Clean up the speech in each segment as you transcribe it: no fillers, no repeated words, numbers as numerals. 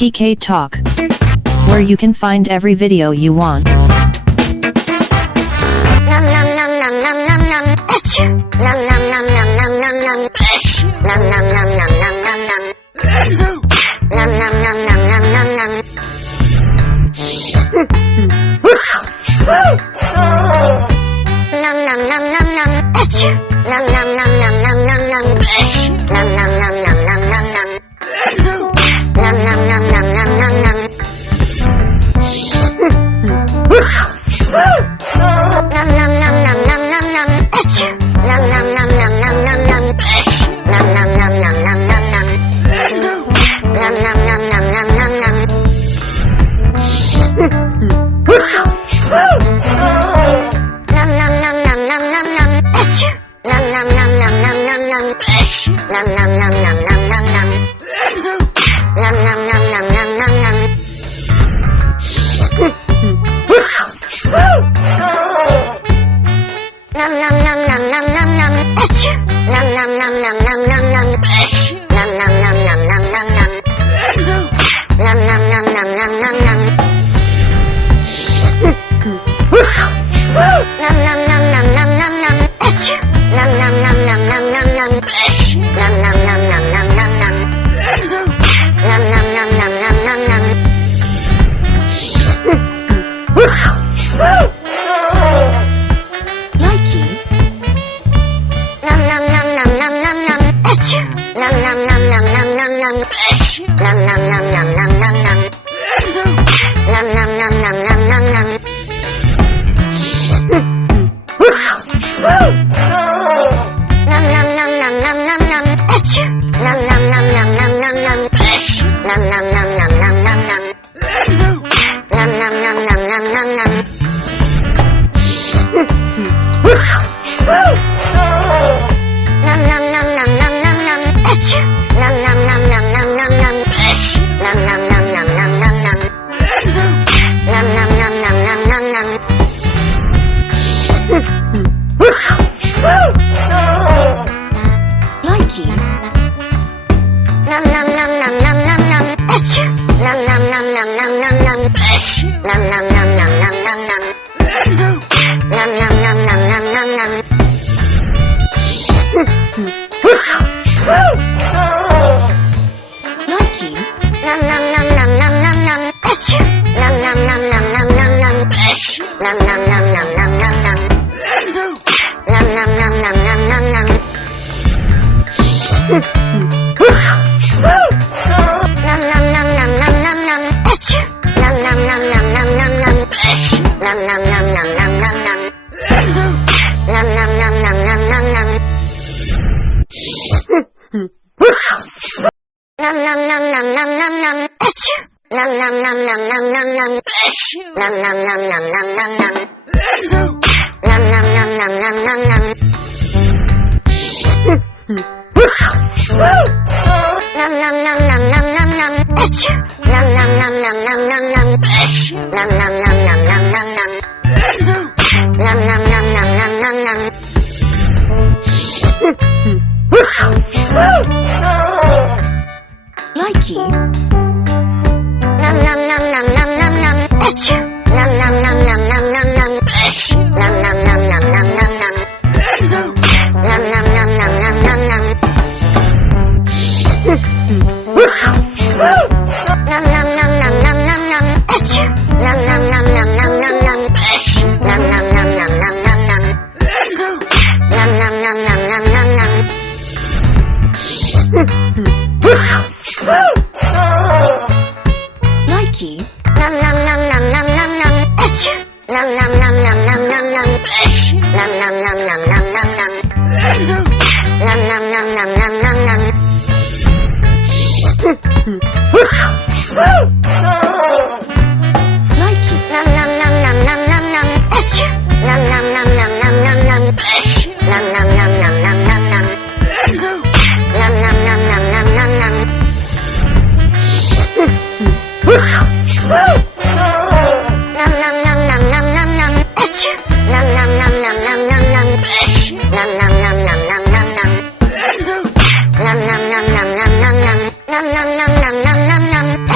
PK Talk, where you can find every video you want.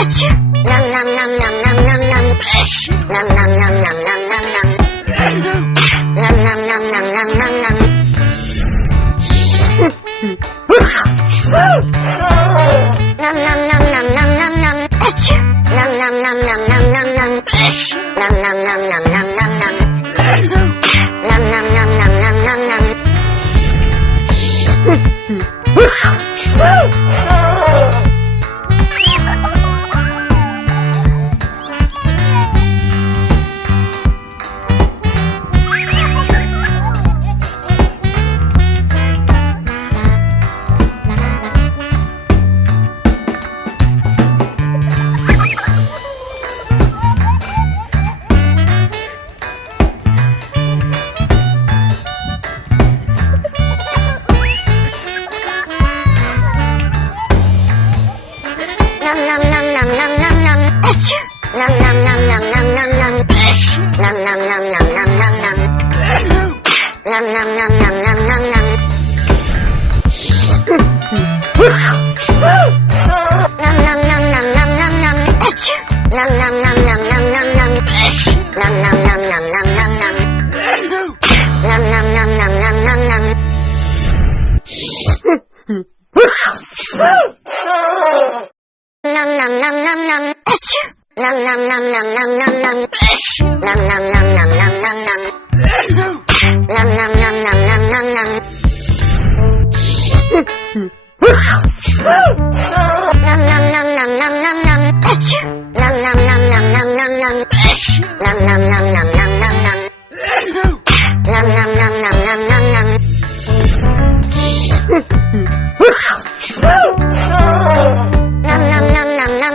Nom nom nom nom nom nom nom. Nom nom nom nom nom nom nom. Nom nom nom nom nom nom nom. Nom nom nom nom nom nom nom. Nom nom nom nom nom nom nom. Nom nom nom nom nom nom nom. Nom nom nom nom nom nom nom. Nom nom nom nom nom nom nom. Nom nom nom nom nom nom nom. Nom nom nom nom nom nom nom. Nom nom nom nom nom nom nom. Nom nom nom nom nom nom nom. Nom nom nom nom nom nom nom. Nom nom nom nom nom nom nom. Nom nom nom nom nom nom nom. Nom nom nom nom nom. Nom nom nom nom nom nom nom. Nom nom nom nom nom nom nom. Nom nom nom nom nom nom nom. Nom nom nom nom nom nom nom. Nom nom nom nom nom nom nom. Nom nom nom nom nom nom nom. Nom nom nom nom nom nom nom. Nom nom nom nom nom nom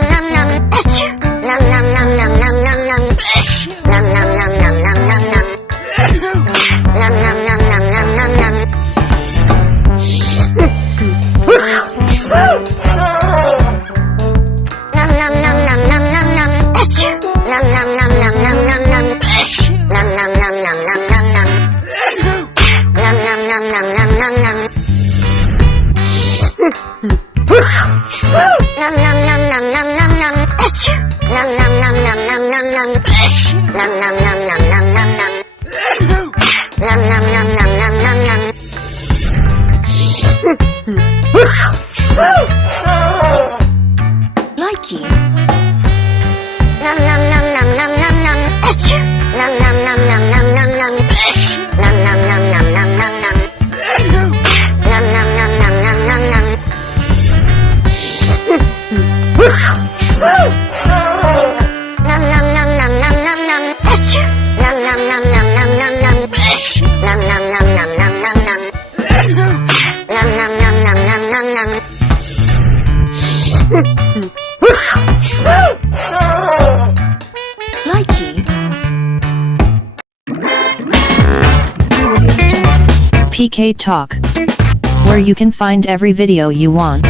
nom. Nom nom nom nom nom nom nom. Nom nom nom nom nom nom nom. Nom nom nom nom nom nom nom. Nom nom nom nom nom nom nom. Nom nom nom nom nom nom nom. Nom nom nom nom nom nom nom. Nom nom nom nom nom nom nom. Nom nom nom nom nom nom nom. Nom nom nom nom nom nom nom. Nom nom nom nom nom nom nom. Nom nom nom nom nom nom nom. Likey. Nom nom nom nom nom nom nom. Nom nom nom nom nom nom nom. Nom nom nom nom nom nom nom. Nom nom nom nom nom nom nom. Nom nom nom nom nom nom nom. Nom nom nom nom nom nom nom. Nom nom nom nom nom nom nom. Nom nom nom nom nom nom nom. Likey. PK Talk, where you can find every video you want.